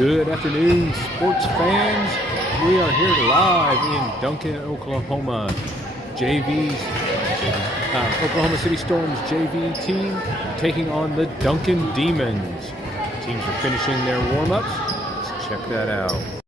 Good afternoon, sports fans. We are here live in Duncan, Oklahoma. Oklahoma City Storm's JV team taking on the Duncan Demons. Teams are finishing their warm-ups. Let's check that out.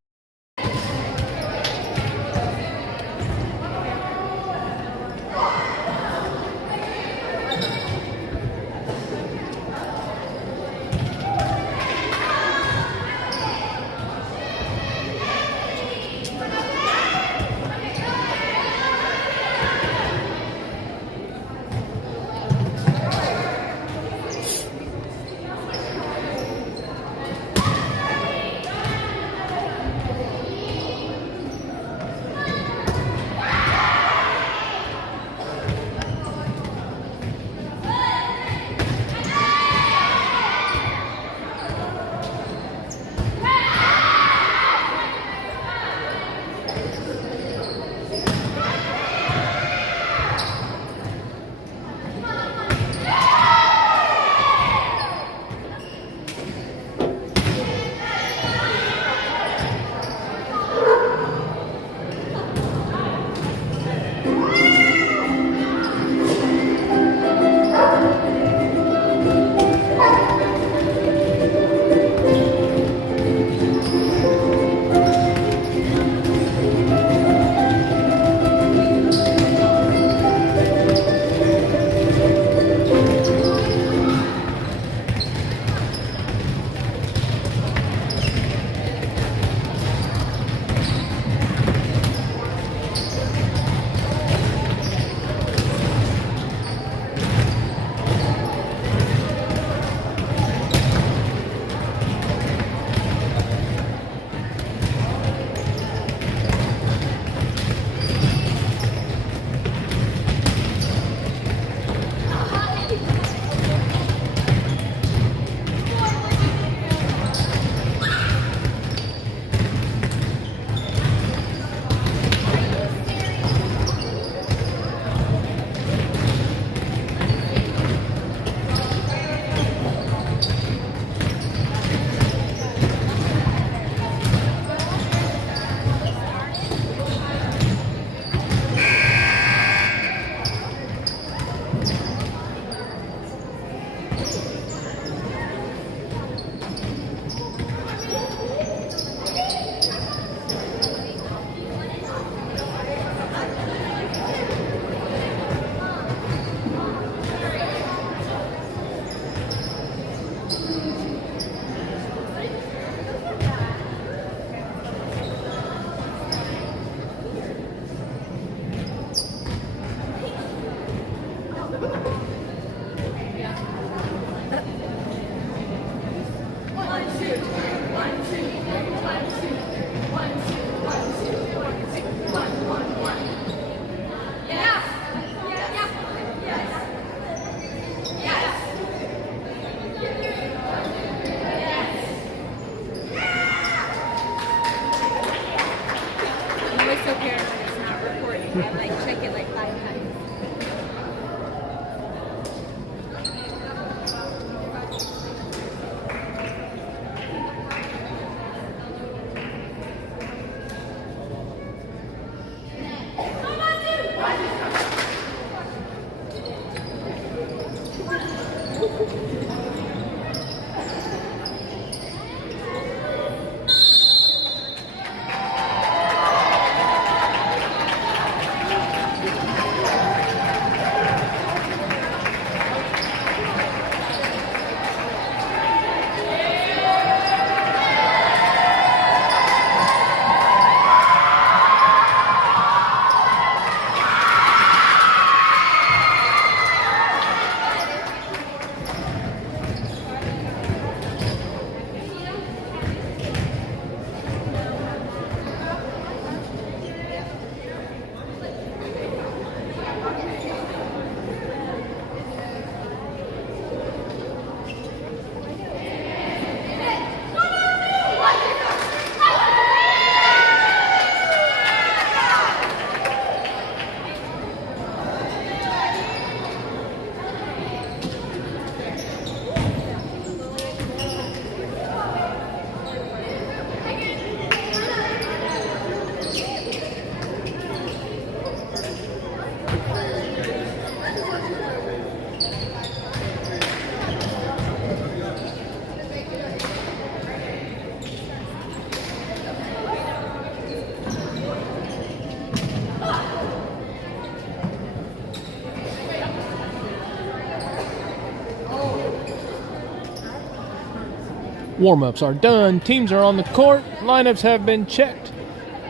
Warm-ups are done. Teams are on the court. Lineups have been checked.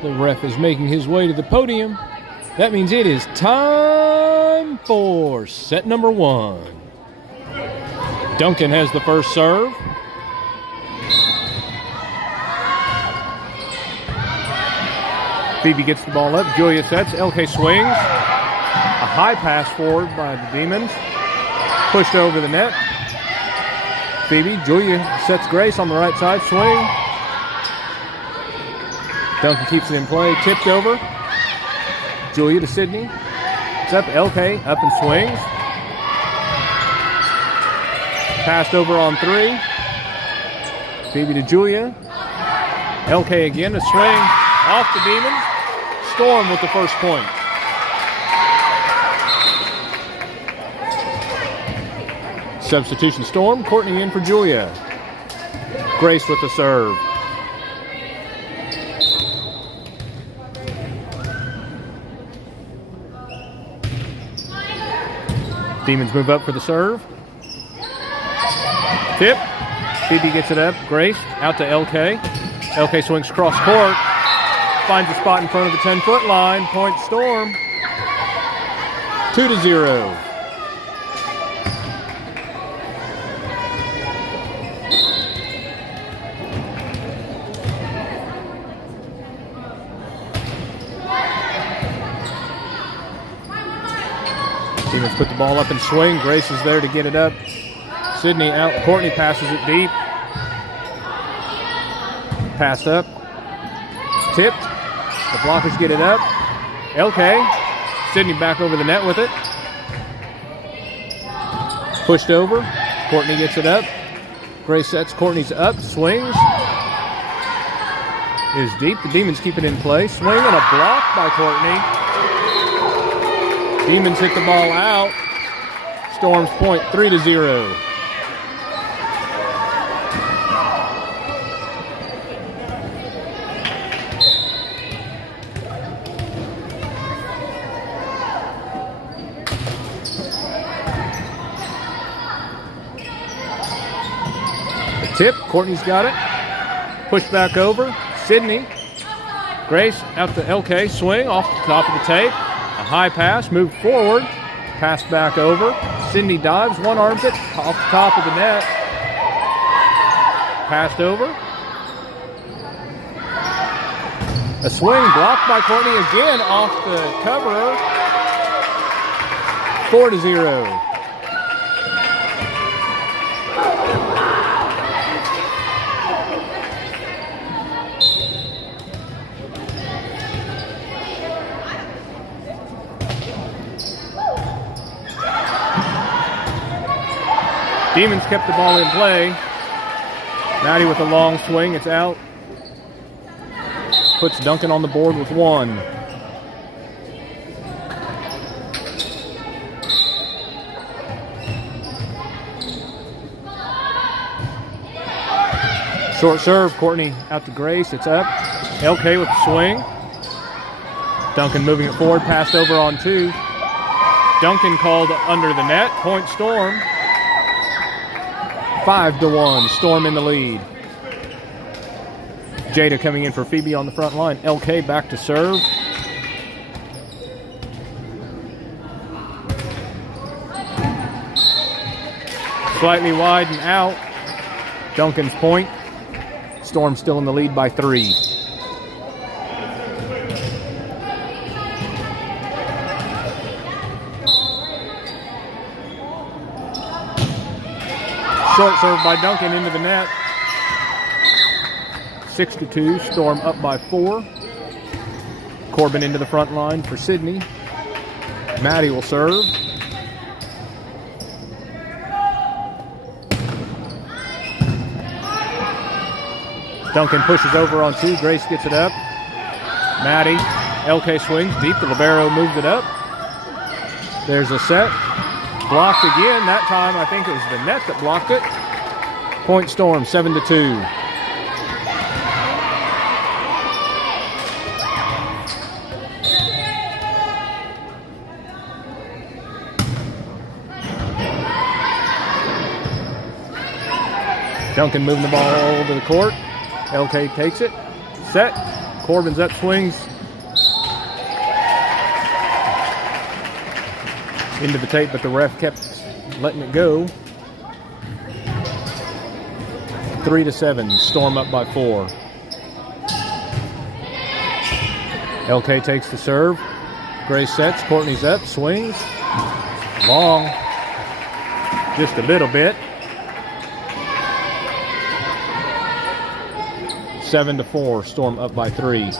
The ref is making his way to the podium. That means it is time for set number 1. Duncan has the first serve. Phoebe gets the ball up. Julia sets. LK swings. A high pass forward by the Demons. Pushed over the net. Phoebe. Julia sets Grace on the right side. Swing. Duncan keeps it in play. Tipped over. Julia to Sydney. It's up. LK up and swings. Passed over on 3. Phoebe to Julia. LK again. A swing off the Demons. Storm with the first point. Substitution Storm. Courtney in for Julia. Grace with the serve. Demons move up for the serve. Tip. Phoebe gets it up. Grace out to LK. LK swings cross court. Finds a spot in front of the 10-foot line. Point Storm. 2-0. Demons put the ball up and swing. Grace is there to get it up. Sydney out. Courtney passes it deep. Passed up. Tipped. The blockers get it up. LK. Sydney back over the net with it. Pushed over. Courtney gets it up. Grace sets. Courtney's up. Swings. Is deep. The Demons keep it in play. Swing and a block by Courtney. Demons hit the ball out. Storm's point 3-0. Tip. Courtney's got it. Push back over. Sydney. Grace out to LK. Swing off the top of the tape. A high pass. Moved forward. Pass back over. Sydney dives. One arms it. Off the top of the net. Passed over. A swing blocked by Courtney again off the cover. 4-0. Demons kept the ball in play. Maddie with a long swing. It's out. Puts Duncan on the board with 1. Short serve. Courtney out to Grace. It's up. LK with the swing. Duncan moving it forward. Passed over on 2. Duncan called under the net. Point Storm. 5-1. Storm in the lead. Jada coming in for Phoebe on the front line. LK back to serve. Slightly wide and out. Duncan's point. Storm still in the lead by 3. Short serve by Duncan into the net. 6-2. Storm up by 4. Corbin into the front line for Sydney. Maddie will serve. Duncan pushes over on 2. Grace gets it up. Maddie. LK swings deep. The libero moves it up. There's a set. Blocked again. That time I think it was the net that blocked it. Point Storm 7-2. Duncan moving the ball all over the court. LK takes it. Set. Corbin's up, swings. Into the tape, but the ref kept letting it go. 3-7. Storm up by 4. LK takes the serve. Grace sets. Courtney's up, swings. Long. Just a little bit. 7-4. Storm up by 3.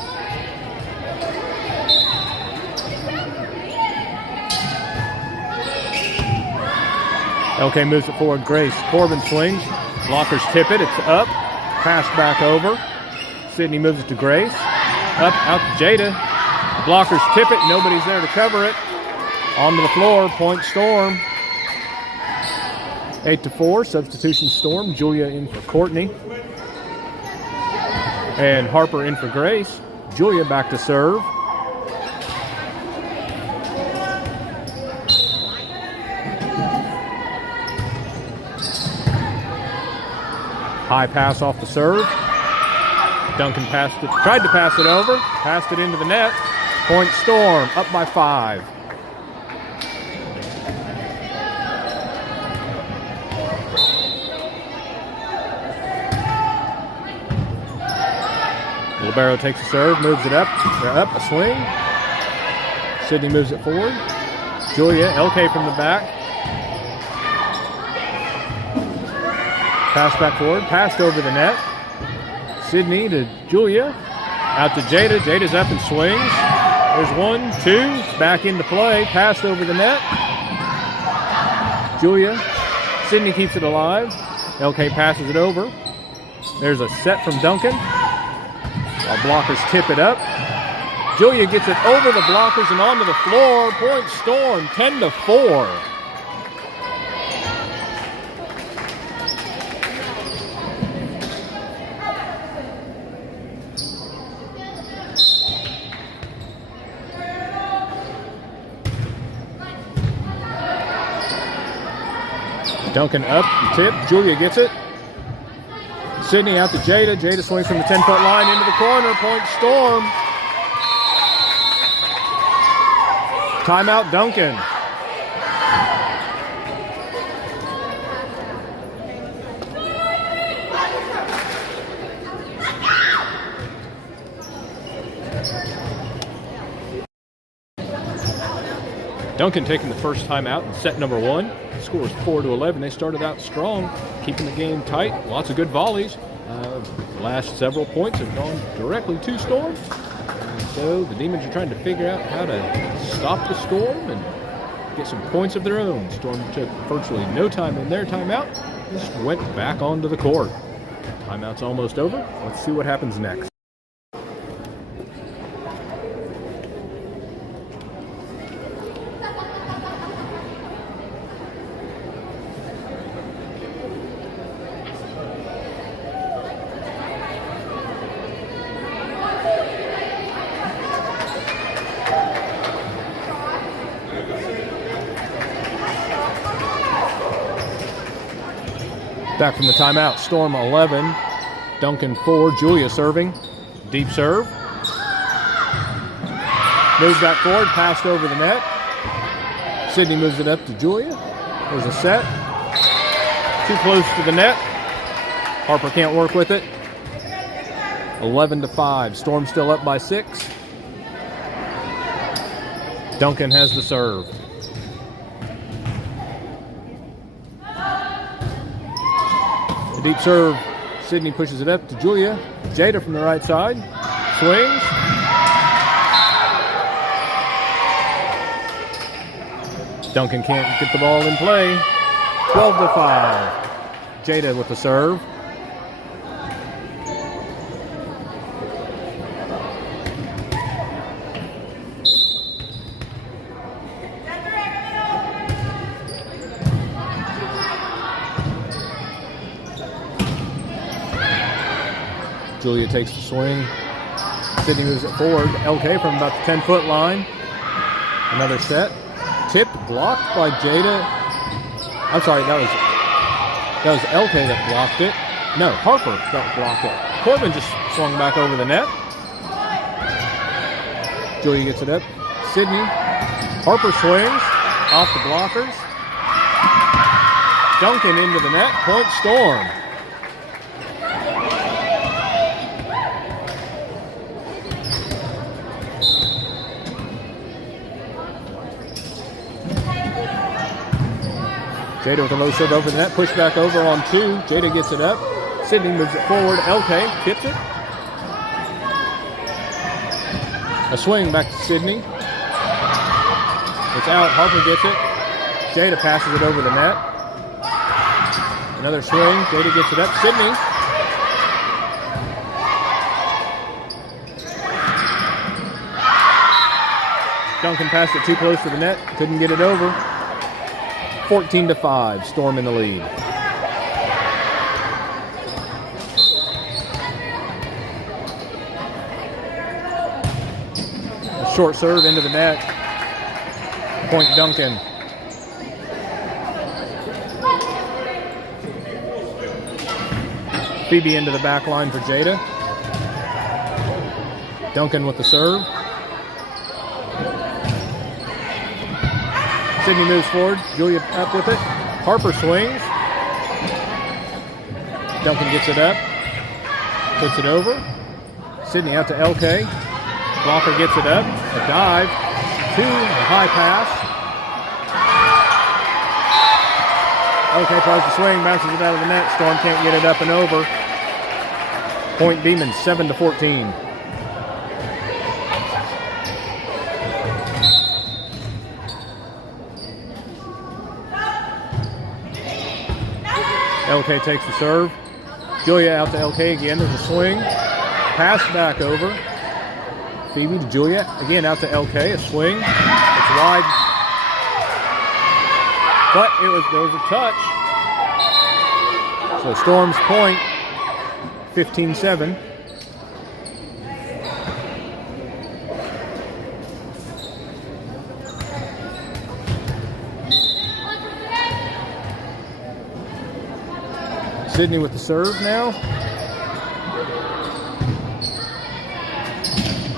LK moves it forward. Grace. Corbin swings. Blockers tip it. It's up. Pass back over. Sydney moves it to Grace. Up, out to Jada. Blockers tip it. Nobody's there to cover it. Onto the floor. Point Storm. 8-4. Substitution Storm. Julia in for Courtney. And Harper in for Grace. Julia back to serve. High pass off the serve. Duncan passed it, tried to pass it over, passed it into the net. Point Storm, up by 5. Libero takes the serve, moves it up. They're up, a swing. Sydney moves it forward. Julia, LK from the back. Pass back forward, passed over the net. Sydney to Julia. Out to Jada. Jada's up and swings. There's 1, 2. It's back into play. Passed over the net. Julia. Sydney keeps it alive. LK passes it over. There's a set from Duncan. Our blockers tip it up. Julia gets it over the blockers and onto the floor. Point Storm, 10-4. Duncan up, tip. Julia gets it. Sydney out to Jada. Jada swings from the 10-foot line into the corner. Point Storm. Timeout, Duncan. Duncan taking the first time out in set number 1. The score is 4-11. They started out strong, keeping the game tight. Lots of good volleys. The last several points have gone directly to Storm. So the Demons are trying to figure out how to stop the Storm and get some points of their own. Storm took virtually no time in their timeout. Just went back onto the court. Timeout's almost over. Let's see what happens next. Back from the timeout, Storm 11, Duncan 4, Julia serving, deep serve. Moves back forward, passed over the net. Sydney moves it up to Julia. There's a set. Too close to the net. Harper can't work with it. 11-5, Storm still up by 6. Duncan has the serve. Deep serve. Sydney pushes it up to Julia. Jada from the right side. Swings. Duncan can't get the ball in play. 12-5. Jada with the serve. Julia takes the swing. Sydney moves it forward. LK from about the 10-foot line. Another set. Tip blocked by Jada. I'm sorry, that was LK that blocked it. No, Harper blocked it. Corbin just swung back over the net. Julia gets it up. Sydney. Harper swings off the blockers. Duncan into the net. Point Storm. Jada with a low serve over the net. Push back over on 2. Jada gets it up. Sydney moves it forward. LK tips it. A swing back to Sydney. It's out. Harper gets it. Jada passes it over the net. Another swing. Jada gets it up. Sydney. Duncan passed it too close to the net. Couldn't get it over. 14-5. Storm in the lead. A short serve into the net. Point Duncan. Phoebe into the back line for Jada. Duncan with the serve. Sydney moves forward. Julia up with it. Harper swings. Duncan gets it up. Puts it over. Sydney out to LK. Blocker gets it up. A dive. 2. A high pass. LK tries to swing. Bounces it out of the net. Storm can't get it up and over. Point Demons 7-14. LK takes the serve. Julia out to LK again. There's a swing. Pass back over. Phoebe to Julia. Again out to LK. A swing. It's wide. But there was a touch. So Storm's point. 15-7. Sydney with the serve now.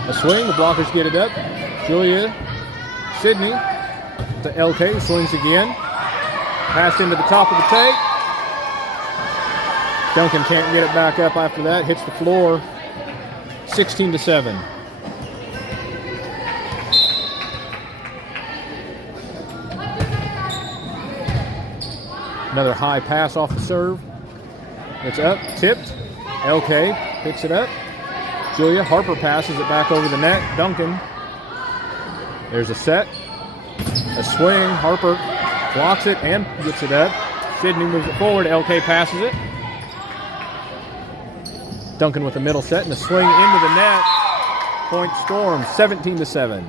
A swing, the blockers get it up. Julia, Sydney to LK, swings again. Pass into the top of the tape. Duncan can't get it back up after that, hits the floor. 16-7. Another high pass off the serve. It's up, tipped. LK picks it up. Julia, Harper passes it back over the net. Duncan. There's a set. A swing. Harper blocks it and gets it up. Sydney moves it forward. LK passes it. Duncan with a middle set and a swing into the net. Point Storm, 17-7.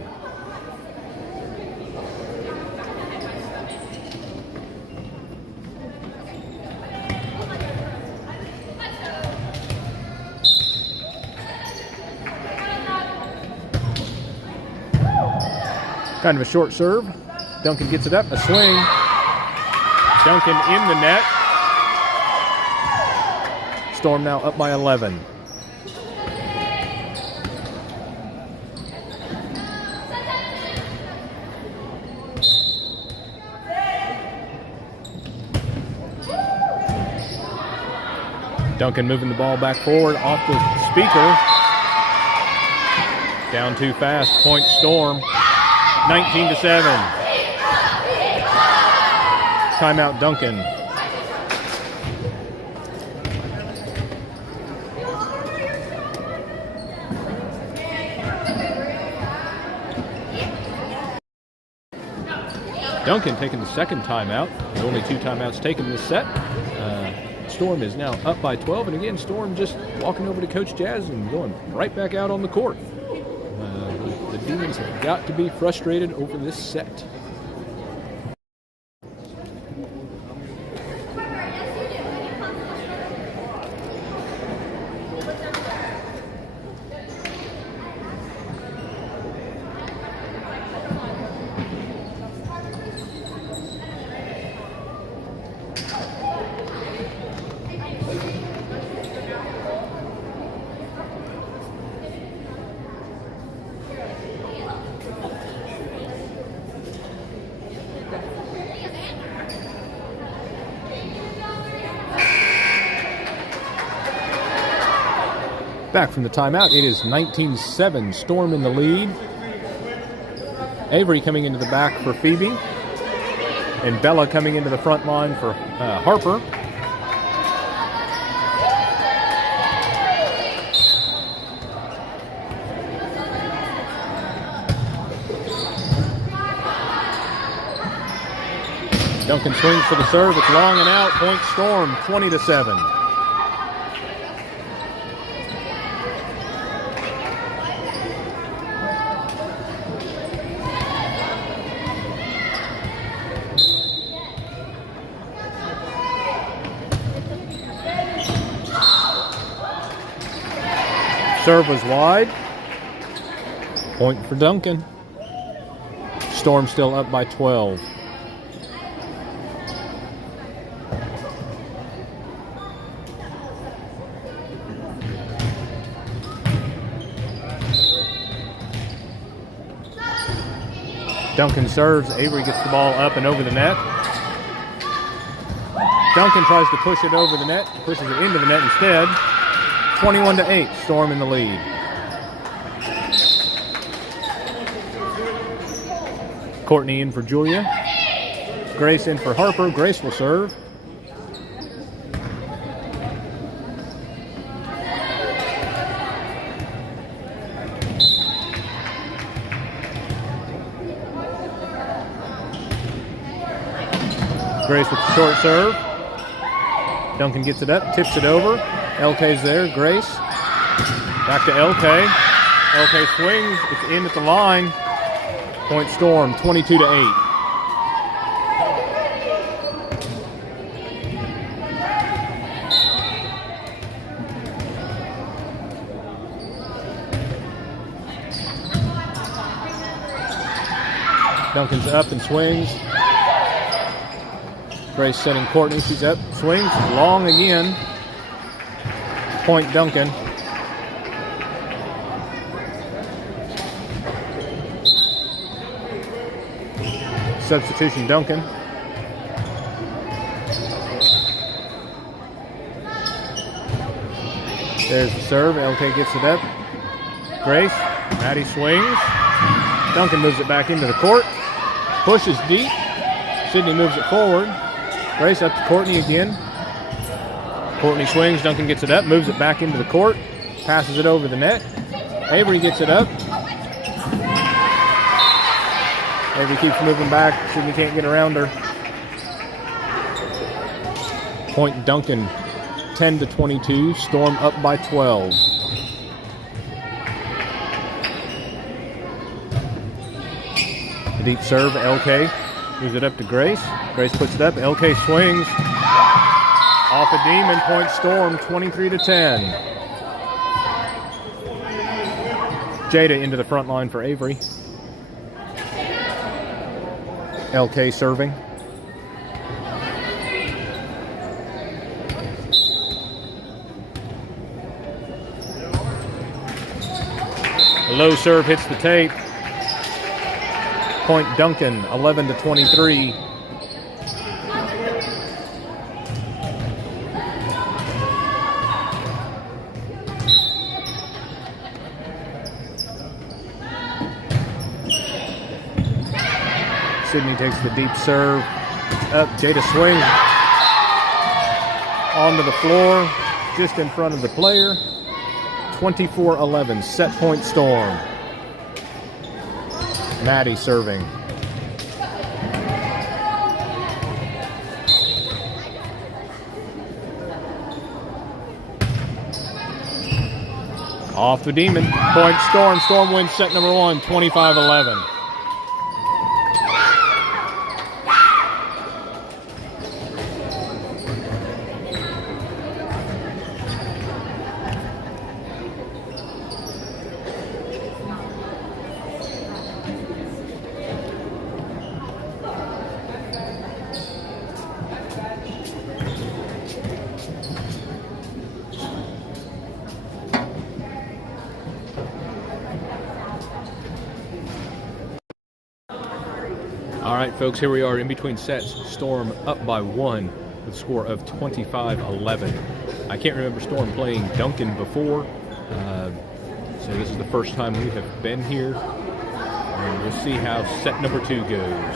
Kind of a short serve. Duncan gets it up. A swing. Duncan in the net. Storm now up by 11. Duncan moving the ball back forward off the speaker. Down too fast. Point Storm. 19-7. Timeout Duncan. Duncan taking the second timeout. The only 2 timeouts taken this set. Storm is now up by 12. And again, Storm just walking over to Coach Jazz and going right back out on the court. The Demons have got to be frustrated over this set. Back from the timeout, it is 19-7, Storm in the lead. Avery coming into the back for Phoebe. And Bella coming into the front line for Harper. Duncan swings for the serve. It's long and out. Point Storm, 20-7. Serve was wide. Point for Duncan. Storm still up by 12. Duncan serves. Avery gets the ball up and over the net. Duncan tries to push it over the net, pushes it into the net instead. 21-8, Storm in the lead. Courtney in for Julia. Grace in for Harper. Grace will serve. Grace with the short serve. Duncan gets it up, tips it over. LK's there. Grace. Back to LK. LK swings. It's in at the line. Point Storm, 22-8. Duncan's up and swings. Grace setting Courtney. She's up, swings, long again. Point Duncan. Substitution Duncan. There's the serve. LK gets it up. Grace. Maddie swings. Duncan moves it back into the court. Pushes deep. Sydney moves it forward. Grace up to Courtney again. Courtney swings. Duncan gets it up. Moves it back into the court. Passes it over the net. Avery gets it up. Avery keeps moving back. Sydney can't get around her. Point Duncan, 10-22. Storm up by 12. The deep serve, LK. Moves it up to Grace. Grace puts it up. LK swings. Off a demon. Point Storm, 23-10. Jada into the front line for Avery. LK serving. A low serve hits the tape. Point Duncan, 11-23. Sydney takes the deep serve. It's up. Jada swings onto the floor, just in front of the player. 24-11. Set point Storm. Maddie serving. Off the demon. Point Storm. Storm wins set number 1, 25-11. All right, folks, here we are in between sets. Storm up by 1 with a score of 25-11. I can't remember Storm playing Duncan before. So this is the first time we have been here, and we'll see how set number 2 goes.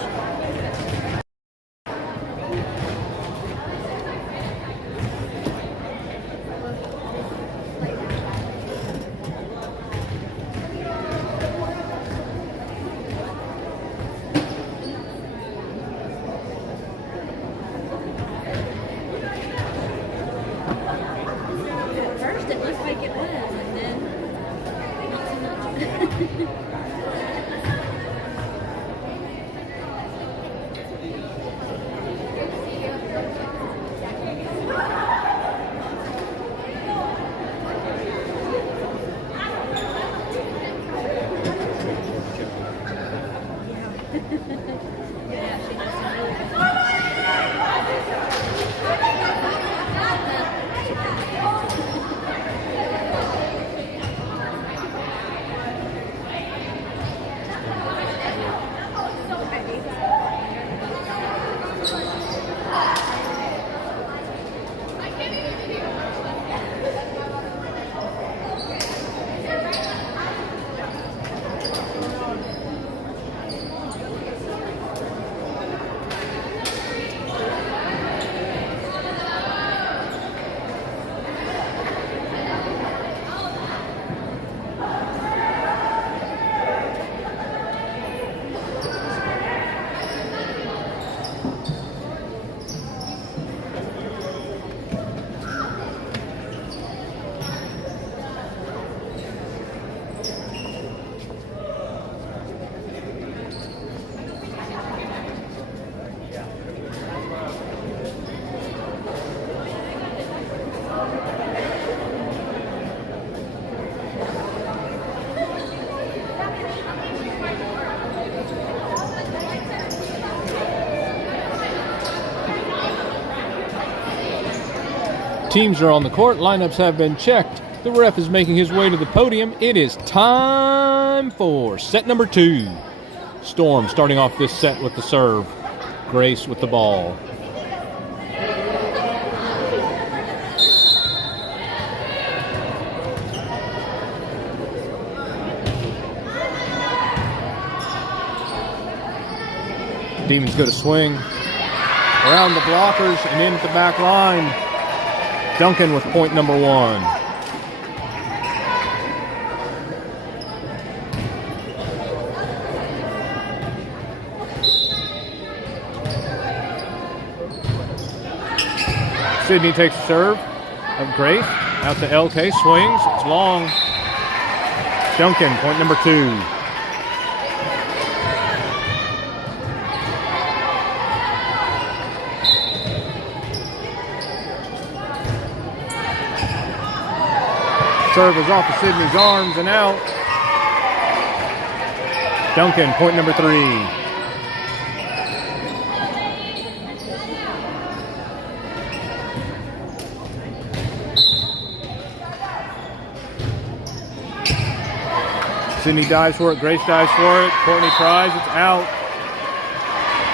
Teams are on the court. Lineups have been checked. The ref is making his way to the podium. It is time for set number 2. Storm starting off this set with the serve. Grace with the ball. Demons go to swing. Around the blockers and in at the back line. Duncan with point number 1. Sydney takes the serve of Grace. Out to LK, swings. It's long. Duncan, point number 2. Serve is off of Sydney's arms and out. Duncan, point number 3. Sydney dives for it. Grace dives for it. Courtney tries. It's out.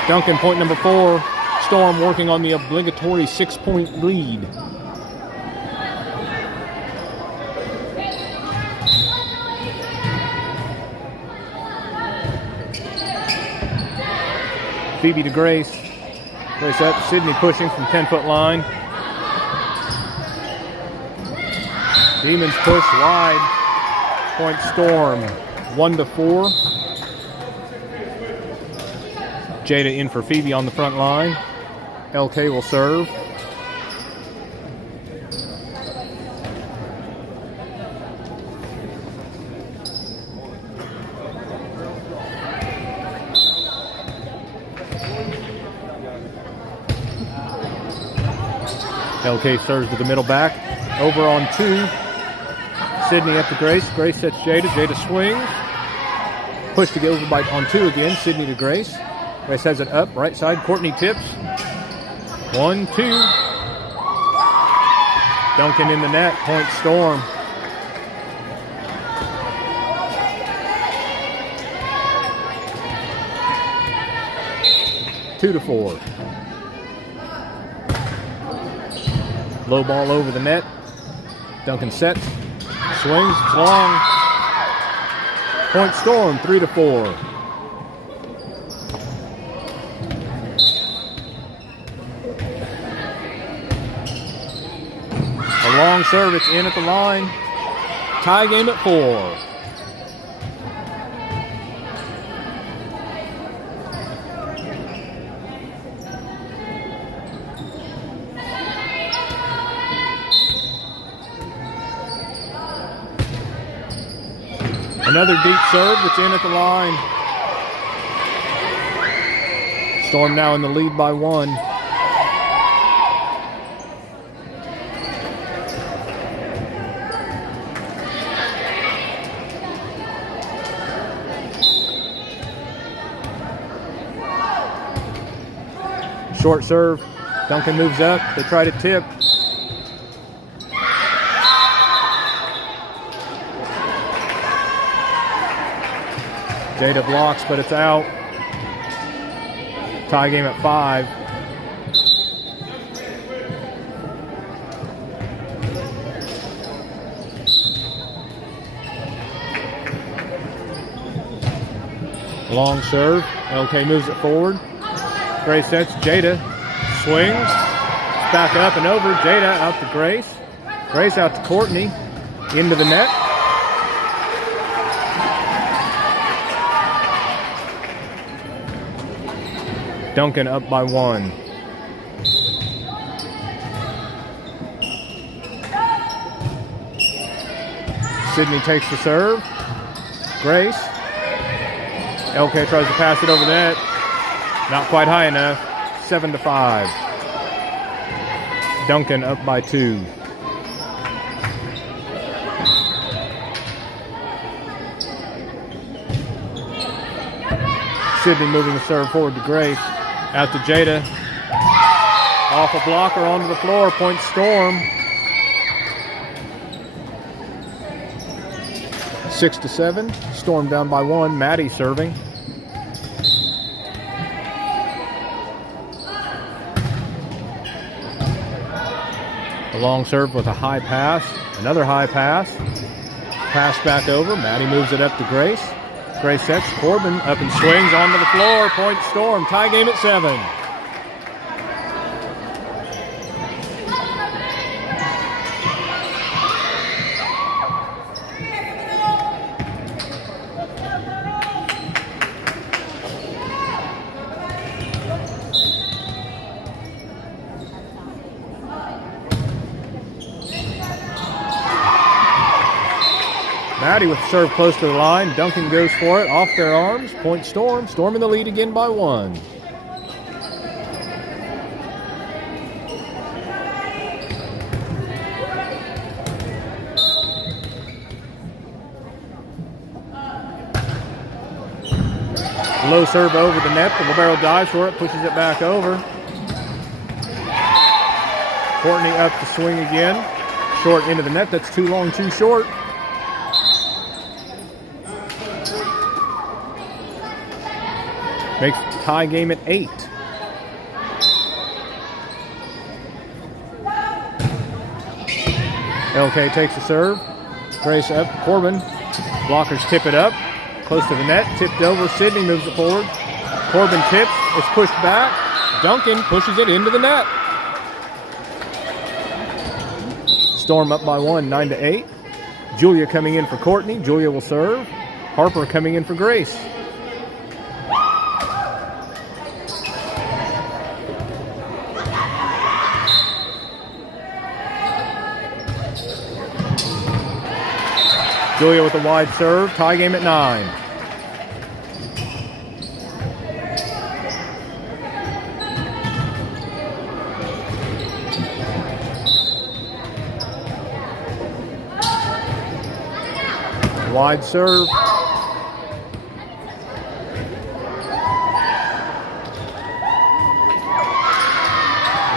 Duncan, point number 4. Storm working on the obligatory 6-point lead. Phoebe to Grace. Grace up. Sydney pushing from 10-foot line. Demons push wide. Point Storm. 1-4. Jada in for Phoebe on the front line. LK will serve. LK serves to the middle back. Over on 2. Sydney up to Grace. Grace sets Jada. Jada swings. Push to get over by on 2 again. Sydney to Grace. Grace has it up. Right side. Courtney tips. 1-2. Duncan in the net. Point Storm. Two to 4. Low ball over the net. Duncan sets. swings, it's long. Point Storm, 3-4. A long serve, it's in at the line. Tie game at 4. Another deep serve that's in at the line. Storm now in the lead by 1. Short serve. Duncan moves up. They try to tip. Jada blocks, but it's out. Tie game at 5. Long serve. LK moves it forward. Grace sets. Jada swings. Back up and over. Jada out to Grace. Grace out to Courtney. Into the net. Duncan up by 1. Sydney takes the serve. Grace. LK tries to pass it over the net. Not quite high enough. 7-5. Duncan up by 2. Sydney moving the serve forward to Grace. Out to Jada. Off a blocker onto the floor. Point Storm. 6-7. Storm down by 1. Maddie serving. A long serve with a high pass. Another high pass. Pass back over. Maddie moves it up to Grace. Grace sets. Corbin up and swings onto the floor. Point Storm. Tie game at 7. Maddie with the serve close to the line. Duncan goes for it. Off their arms. Point Storm. Storm in the lead again by 1. Low serve over the net. The libero dives for it. Pushes it back over. Courtney up to swing again. Short into the net. That's too long, too short. Makes the tie game at 8. LK takes the serve. Grace up. Corbin. Blockers tip it up. Close to the net. Tipped over. Sydney moves it forward. Corbin tips. It's pushed back. Duncan pushes it into the net. Storm up by 1, 9-8. Julia coming in for Courtney. Julia will serve. Harper coming in for Grace. Julia with a wide serve. Tie game at 9. Wide serve.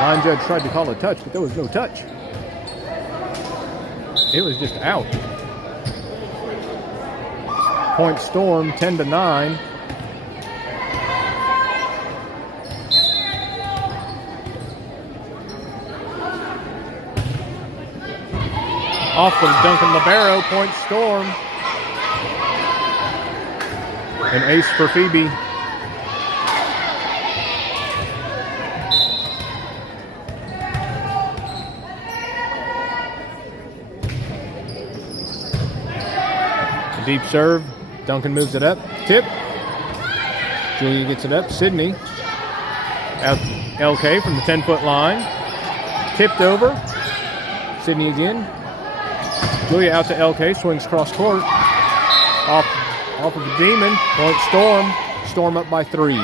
Line judge tried to call a touch, but there was no touch. It was just out. Point Storm, 10-9. Off the Duncan libero, point Storm. An ace for Phoebe. A deep serve. Duncan moves it up. Tip. Julia gets it up. Sydney. Out LK from the 10-foot line. Tipped over. Sydney again. Julia out to LK. Swings cross court. Off of the Demon. Point Storm. Storm up by 3.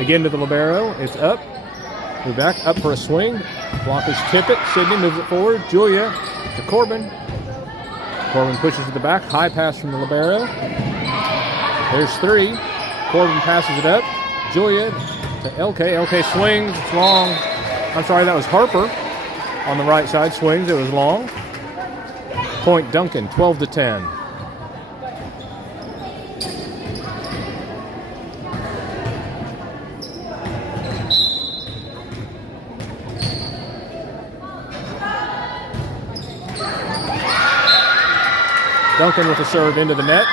Again to the libero. It's up. We're back. Up for a swing. Blockers tip it. Sydney moves it forward. Julia to Corbin. Corbin pushes to the back. High pass from the libero. There's 3. Corbin passes it up. Julia to LK. LK swings. It's long. I'm sorry, that was Harper on the right side. Swings. It was long. Point Duncan, 12-10. Duncan with a serve into the net.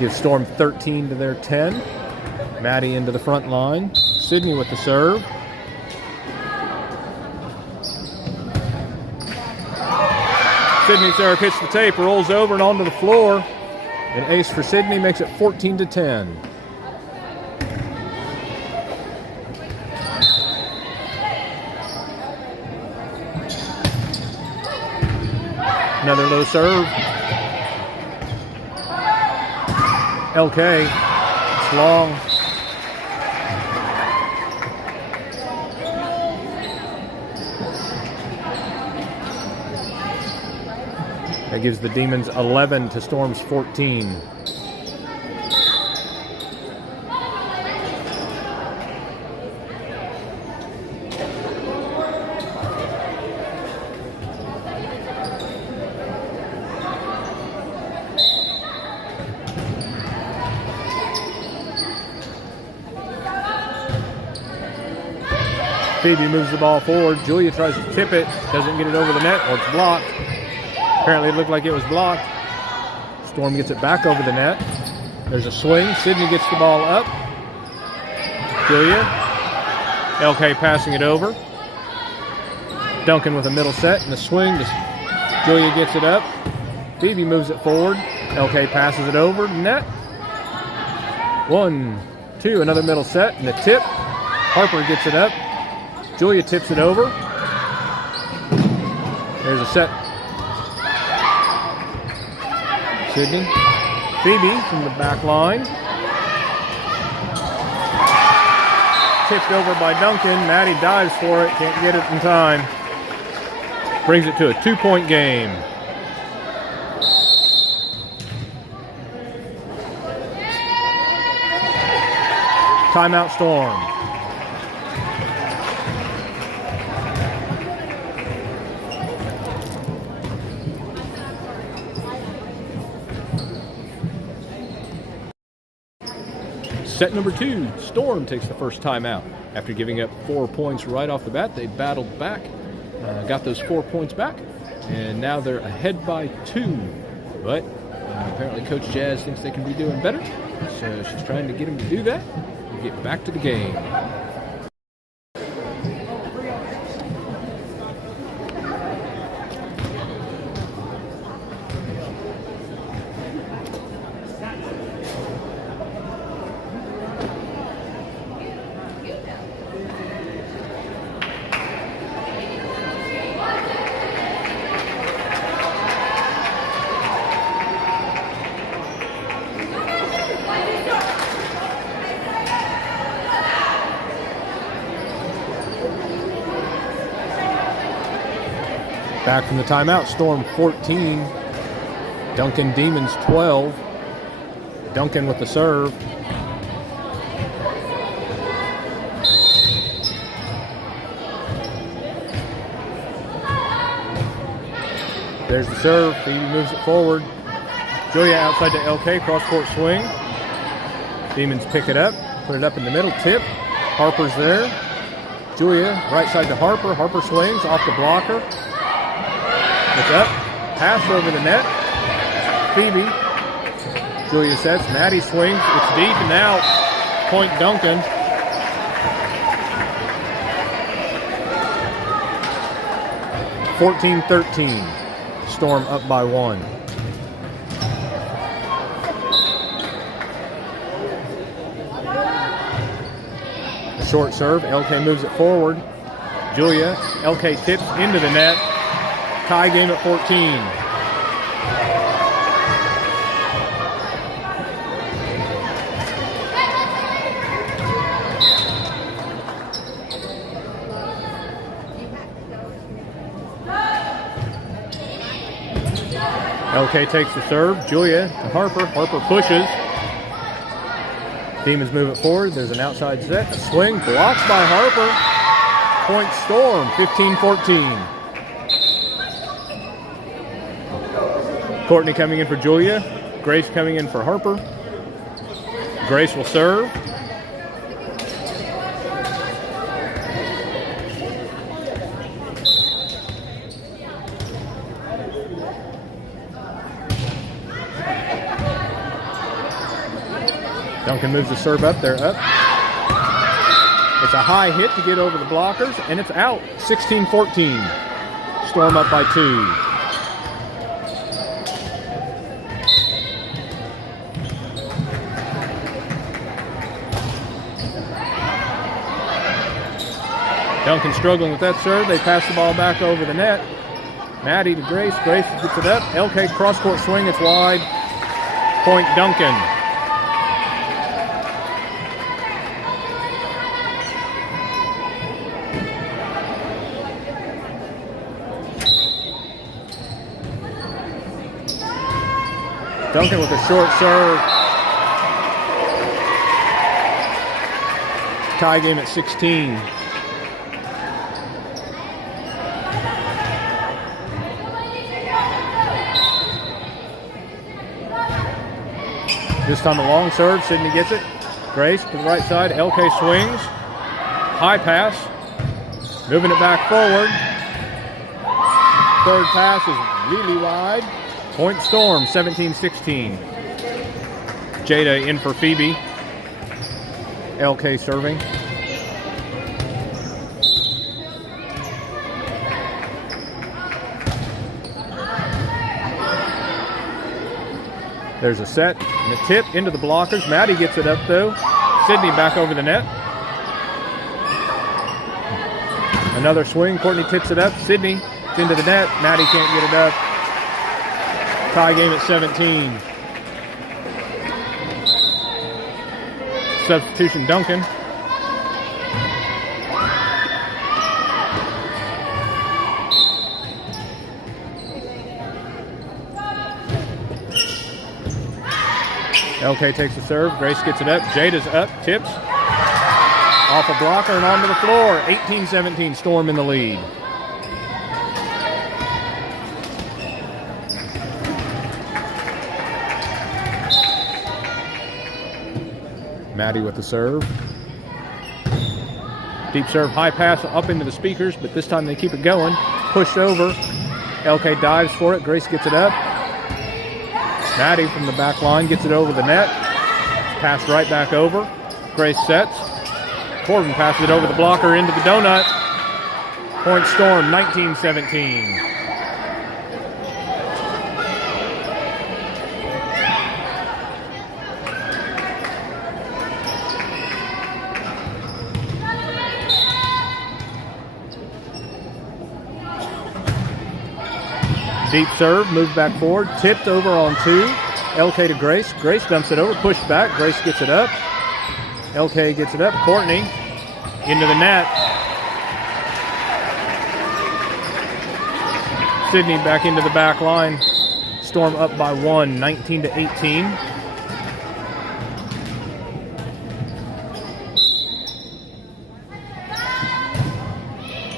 Gives Storm 13 to their 10. Maddie into the front line. Sydney with the serve. Sydney serve hits the tape, rolls over and onto the floor. An ace for Sydney makes it 14-10. Another low serve. LK. It's long. That gives the Demons 11 to Storm's 14. Phoebe moves the ball forward. Julia tries to tip it. Doesn't get it over the net, or it's blocked. Apparently it looked like it was blocked. Storm gets it back over the net. There's a swing. Sydney gets the ball up. Julia. LK passing it over. Duncan with a middle set and a swing. Julia gets it up. Phoebe moves it forward. LK passes it over. Net. 1, 2. Another middle set and a tip. Harper gets it up. Julia tips it over. There's a set. Sydney. Phoebe from the back line. Tipped over by Duncan. Maddie dives for it. Can't get it in time. Brings it to a 2-point game. Timeout Storm. Set number 2, Storm takes the first time out. After giving up 4 points right off the bat, they battled back, got those 4 points back, and now they're ahead by 2. But apparently Coach Jazz thinks they can be doing better, so she's trying to get them to do that and get back to the game. Back from the timeout, Storm 14, Duncan Demons 12. Duncan with the serve. There's the serve. Phoebe moves it forward. Julia outside to LK. Cross-court swing. Demons pick it up. Put it up in the middle. Tip. Harper's there. Julia right side to Harper. Harper swings off the blocker. It's up. Pass over the net. Phoebe. Julia sets. Maddie swings. It's deep and out. Point Duncan. (14-13). Storm up by 1. A short serve. LK moves it forward. Julia. LK tips into the net. Tie game at 14. LK takes the serve. Julia to Harper. Harper pushes. Demons move it forward. There's an outside set. A swing. Blocked by Harper. Point Storm. 15-14. Courtney coming in for Julia. Grace coming in for Harper. Grace will serve. Duncan moves the serve up. They're up. It's a high hit to get over the blockers, and it's out. 16-14. Storm up by 2. Duncan struggling with that serve. They pass the ball back over the net. Maddie to Grace. Grace gets it up. LK cross-court swing. It's wide. Point Duncan. Duncan with a short serve. Tie game at 16. This time a long serve. Sydney gets it. Grace to the right side. LK swings. High pass. Moving it back forward. Third pass is really wide. Point Storm, 17-16. Jada in for Phoebe. LK serving. There's a set and a tip into the blockers. Maddie gets it up though. Sydney back over the net. Another swing. Courtney tips it up. Sydney it's into the net. Maddie can't get it up. Tie game at 17. Substitution Duncan. LK takes the serve. Grace gets it up. Jada's up. Tips. Off a blocker and onto the floor. 18-17. Storm in the lead. Maddie with the serve. Deep serve, high pass up into the speakers, but this time they keep it going. Pushed over. LK dives for it. Grace gets it up. Maddie from the back line gets it over the net. Pass right back over. Grace sets. Corbin passes it over the blocker into the donut. Point Storm, 19-17. Deep serve, moved back forward, tipped over on 2. LK to Grace. Grace dumps it over, pushed back. Grace gets it up. LK gets it up. Courtney into the net. Sydney back into the back line. Storm up by 1, 19-18.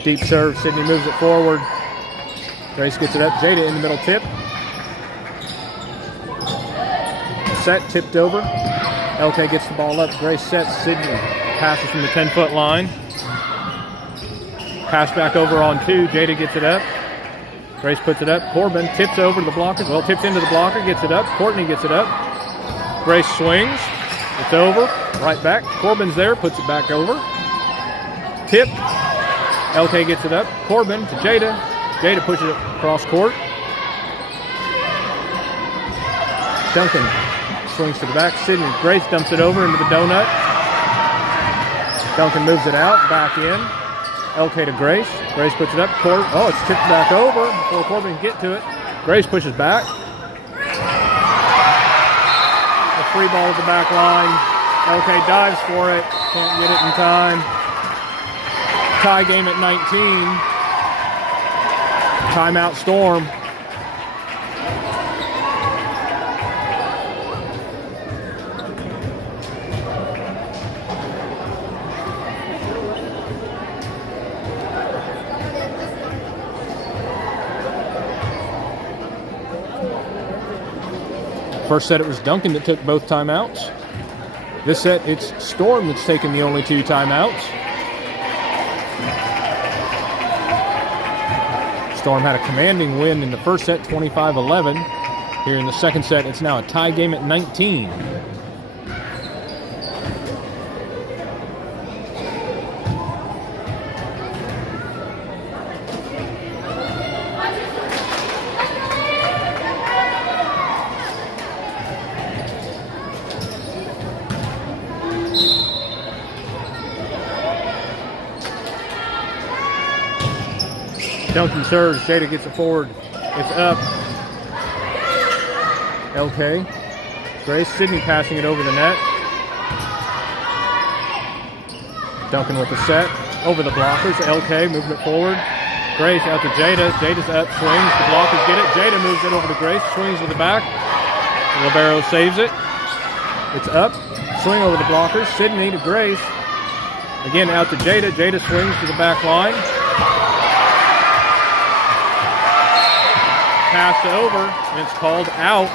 Deep serve, Sydney moves it forward. Grace gets it up. Jada in the middle tip. Set, tipped over. LK gets the ball up. Grace sets. Sydney passes from the 10-foot line. Pass back over on 2. Jada gets it up. Grace puts it up. Corbin tips over to the blockers. Well, tips into the blocker. Gets it up. Courtney gets it up. Grace swings. It's over. Right back. Corbin's there. Puts it back over. Tip. LK gets it up. Corbin to Jada. Jada pushes it across court. Duncan swings to the back. Sydney. Grace dumps it over into the donut. Duncan moves it out. Back in. LK to Grace. Grace puts it up. Oh, it's tipped back over before Corbin can get to it. Grace pushes back. A free ball at the back line. LK dives for it. Can't get it in time. Tie game at 19. Timeout Storm. First set, it was Duncan that took both timeouts. This set, it's Storm that's taken the only 2 timeouts. Storm had a commanding win in the first set, 25-11. Here in the second set, it's now a tie game at 19. Duncan serves. Jada gets it forward. It's up. LK. Grace. Sydney passing it over the net. Duncan with the set. Over the blockers. LK moving it forward. Grace out to Jada. Jada's up. Swings. The blockers get it. Jada moves it over to Grace. Swings to the back. The libero saves it. It's up. Swing over the blockers. Sydney to Grace. Again out to Jada. Jada swings to the back line. Passed over, and it's called out.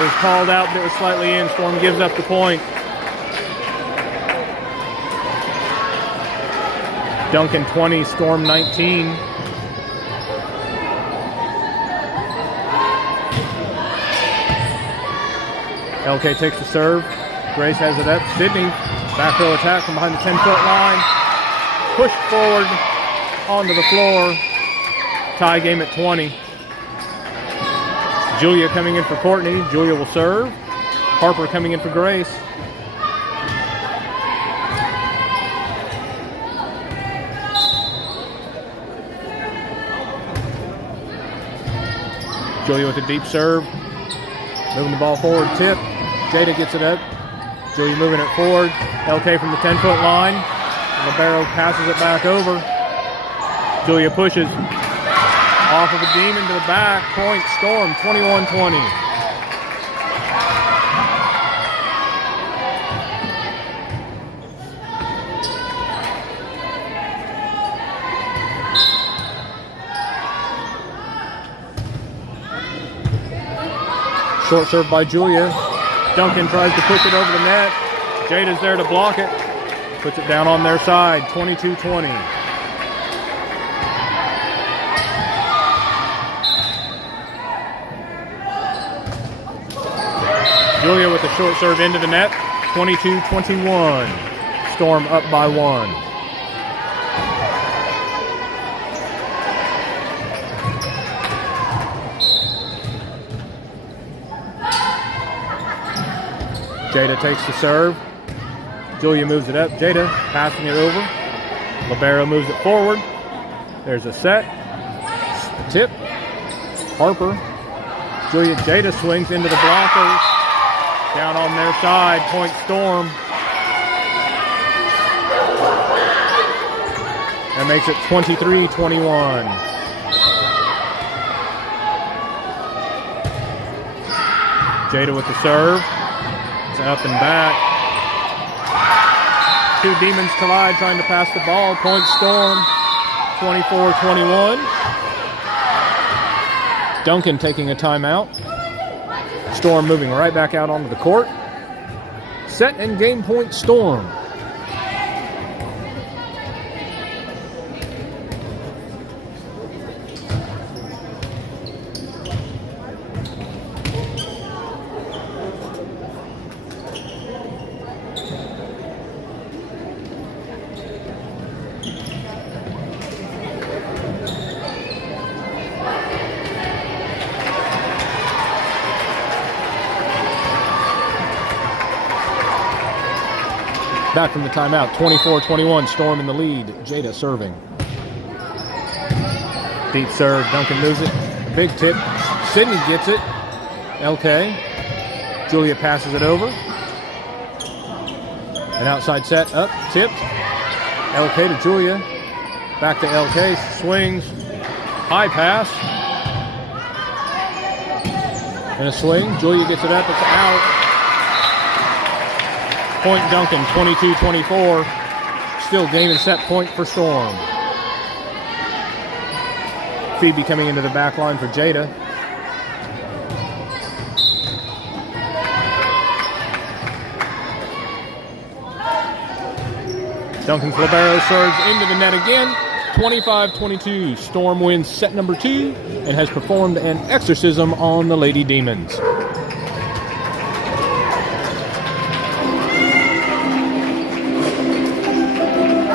It was called out, but it was slightly in. Storm gives up the point. Duncan 20, Storm 19. LK takes the serve. Grace has it up. Sydney, back row attack from behind the 10-foot line. Pushed forward onto the floor. Tie game at 20. Julia coming in for Courtney. Julia will serve. Harper coming in for Grace. Julia with a deep serve. Moving the ball forward. Tip. Jada gets it up. Julia moving it forward. LK from the 10-foot line. Libero passes it back over. Julia pushes. Off of a demon to the back. Point Storm, 21-20. Short serve by Julia. Duncan tries to push it over the net. Jada's there to block it. Puts it down on their side, 22-20. Julia with a short serve into the net, 22-21. Storm up by 1. Jada takes the serve. Julia moves it up. Jada passing it over. Libero moves it forward. There's a set. Tip. Harper. Julia. Jada swings into the blockers. Down on their side. Point Storm. That makes it 23-21. Jada with the serve. It's up and back. Two Demons collide trying to pass the ball. Point Storm, 24-21. Duncan taking a timeout. Storm moving right back out onto the court. Set and game point Storm. Back from the timeout, 24-21, Storm in the lead. Jada serving. Deep serve, Duncan moves it. Big tip, Sydney gets it. LK. Julia passes it over. An outside set, up, tipped. LK to Julia. Back to LK, swings. High pass. And a swing, Julia gets it up, it's out. Point Duncan, 22-24. Still game and set point for Storm. Phoebe coming into the back line for Jada. Duncan's libero serves into the net again. 25-22. Storm wins set number 2 and has performed an exorcism on the Lady Demons.